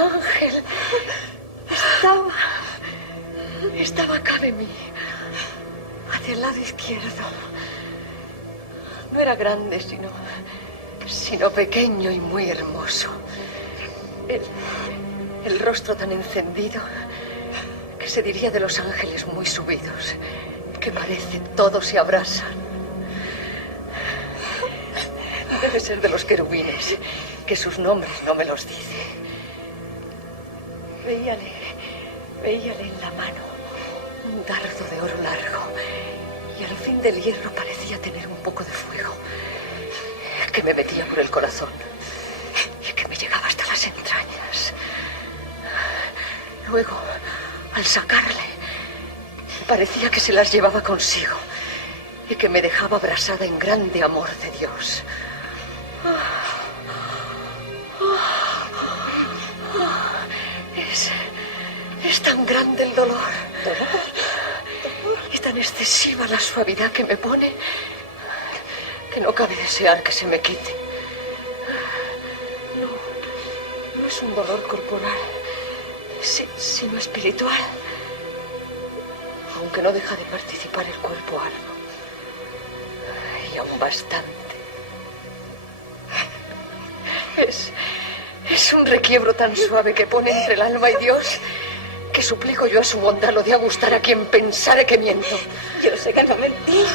ángel. Estaba acá de mí, hacia el lado izquierdo. No era grande, sino pequeño y muy hermoso. El rostro tan encendido que se diría de los ángeles muy subidos, que parece todos se abrasan. Debe ser de los querubines, que sus nombres no me los dice. Veíale en la mano un dardo de oro largo, y al fin del hierro parecía tener un poco de fuego, que me metía por el corazón y que me llegaba hasta las entrañas. Luego, al sacarle, parecía que se las llevaba consigo y que me dejaba abrasada en grande amor de Dios. Es tan grande el dolor. Y tan excesiva la suavidad que me pone que no cabe desear que se me quite. No es un dolor corporal, sino espiritual. Aunque no deja de participar el cuerpo algo. Y aún bastante. Es un requiebro tan suave que pone entre el alma y Dios, que suplico yo a su bondad lo de a gustar a quien pensare que miento. Yo sé que no mentís.